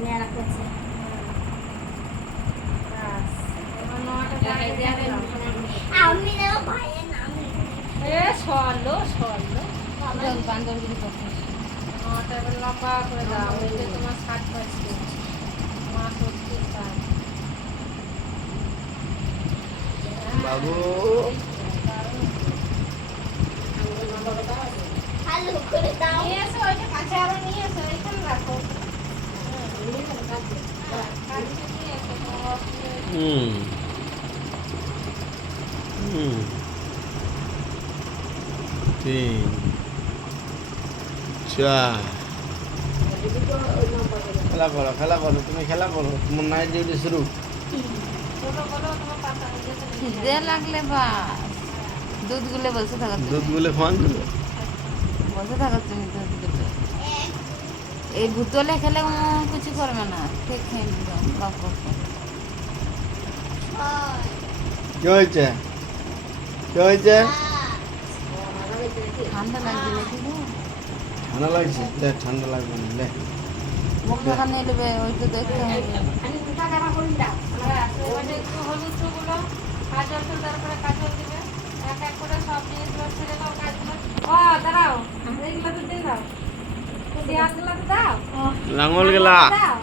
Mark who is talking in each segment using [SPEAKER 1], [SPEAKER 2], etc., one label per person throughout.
[SPEAKER 1] মেয়েরা করছে আমি ভাইয়ের নাম এ সরলো সরলো
[SPEAKER 2] বান্ধবী
[SPEAKER 1] করছিস তারপর লম্বা করে দাও ওই যে তোমার ষাট পাচ্ছে মা সত্যি ষাট
[SPEAKER 3] বাবু
[SPEAKER 4] ভালো করে দাও
[SPEAKER 1] নিয়ে এসো ওইটা কাছে আরও নিয়ে এসো এখানে রাখো
[SPEAKER 3] হুম হুম তিন চার খেলা করো খেলা করো তুমি খেলা করো তোমার নাইট ডিউটি শুরু।
[SPEAKER 1] নেই।
[SPEAKER 2] খিদে লাগলে বাস। দুধ গুলে বসে থাকো।
[SPEAKER 3] দুধ গুলে খাওয়ান
[SPEAKER 2] বসে থাকো তুমি দুধ গুলে এই বোতলে খেলে কিছু করবে না। ঠিক
[SPEAKER 3] কি হয়েছে? কি হয়েছে?
[SPEAKER 2] ঠান্ডা লাগছে নাকি
[SPEAKER 3] ঠান্ডা লাগছে? লে ঠান্ডা লাগবে না লে।
[SPEAKER 2] নেবে দেখতে হবে
[SPEAKER 1] হ্যাঁ, তো এবারে হলুদগুলো কাজল তো তারপরে কাজল দিবে এক এক করে সব জিনিসগুলো ছেড়ে দাও কাজগুলো ও দাঁড়াও এইগুলো তো দিয়ে দাও।
[SPEAKER 3] লাঙ্গল গেলা।
[SPEAKER 1] হ্যাঁ।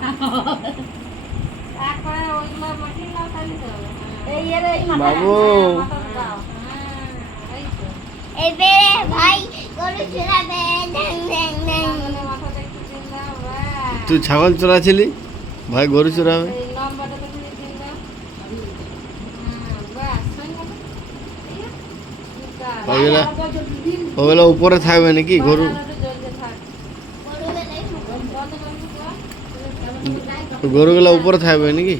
[SPEAKER 3] বাবু
[SPEAKER 1] হ্যাঁ
[SPEAKER 4] এবারে ভাই গরু চড়াবে।
[SPEAKER 3] তুই ছাগল চড়াছিলি ভাই গরু চড়াবে
[SPEAKER 1] হ্যাঁ হয়ে।
[SPEAKER 3] ওগুলা ওগুলা উপরে থাকবে নাকি গরু গরুগুলা উপরে থাকবে নাকি?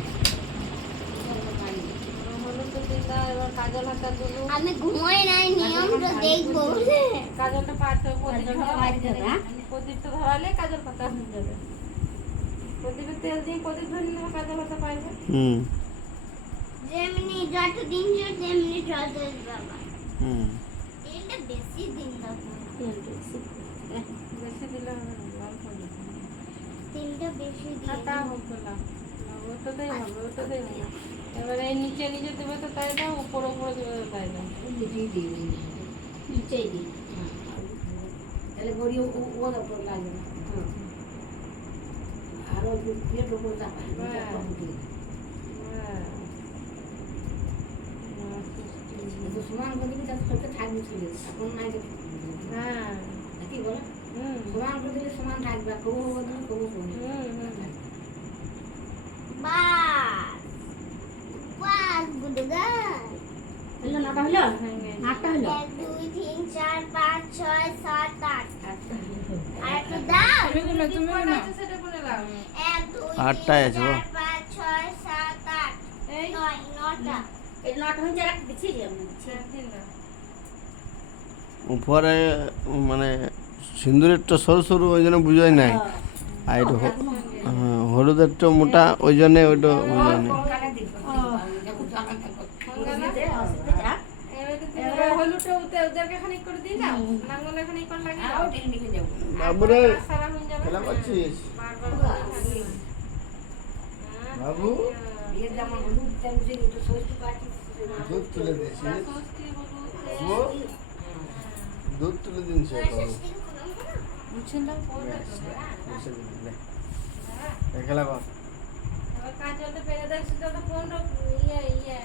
[SPEAKER 1] তো দিন দাও, এবার কাজল হাতা দেবো।
[SPEAKER 4] আমি ঘুমোই নাই নিয়মটা দেখব।
[SPEAKER 1] কাজলটা পাতে প্রদীপ ধরালে ধরালে কাজল পাতা হয়ে যাবে। প্রদীপের তেল দিয়ে প্রদীপ ধরে নিলে কাজল পাতা পাইবে
[SPEAKER 3] হুম।
[SPEAKER 4] যেমনি যত দিন তেমনি বাবা।
[SPEAKER 3] হুম।
[SPEAKER 4] বেশি দিন
[SPEAKER 1] বেশি দিলে অল্প দিতে
[SPEAKER 4] তিনটা বেশি
[SPEAKER 1] আর তা
[SPEAKER 4] দিয়ে
[SPEAKER 1] হোক না। ওটাতেই হবে ওটাতেই হবে। এবারে এই নিচে নিচে দেবে তো তাই দাও উপরে উপরে দেবে তো তাই দাও।
[SPEAKER 5] তাহলে গড়ি ও ওর ওপর লাগবে না। আরও প্লেট ওপর চাপাই
[SPEAKER 1] হ্যাঁ। হ্যাঁ।
[SPEAKER 5] সমান করে দিবি তার চোখে থাকবে চলে এখন নাই যে
[SPEAKER 1] হ্যাঁ
[SPEAKER 5] কি বলে
[SPEAKER 1] হুম
[SPEAKER 5] সমান আর কবু না কবু
[SPEAKER 4] বাস বাস গাই
[SPEAKER 5] হলো নটা হলো আটটা হলো
[SPEAKER 4] এক দুই তিন চার পাঁচ ছয় সাত আট আর একটু দাও
[SPEAKER 1] তুমি তুমি সেটা করে দাও
[SPEAKER 4] এক দুই
[SPEAKER 3] আটটায় আছে গো।
[SPEAKER 4] পাঁচ ছয় সাত আট নয় নটা
[SPEAKER 5] এই নটা হয়ে যাক দিচ্ছি আমি
[SPEAKER 1] ছেড়ে দিন দাও
[SPEAKER 3] উপরে মানে সিন্দুরেরটা সরু সরু ওই জন্য বুঝাই নাই। আর এটা হ- হ্যাঁ, হলুদেরটা মোটা ওই জন্যে ওইটা বুঝাই নাই।
[SPEAKER 1] হয়ে। হ্যাঁ,
[SPEAKER 3] বাবু? দুধ তুলে দিয়েছিস?
[SPEAKER 1] ষষ্ঠী
[SPEAKER 3] দুধ তুলে দিনছে বাবু।
[SPEAKER 2] বুঝছেন না? হ্যাঁ।
[SPEAKER 3] খেলা কর।
[SPEAKER 1] কাজলটা পেরে দেখছি তো ফোন ইয়ে ইয়ে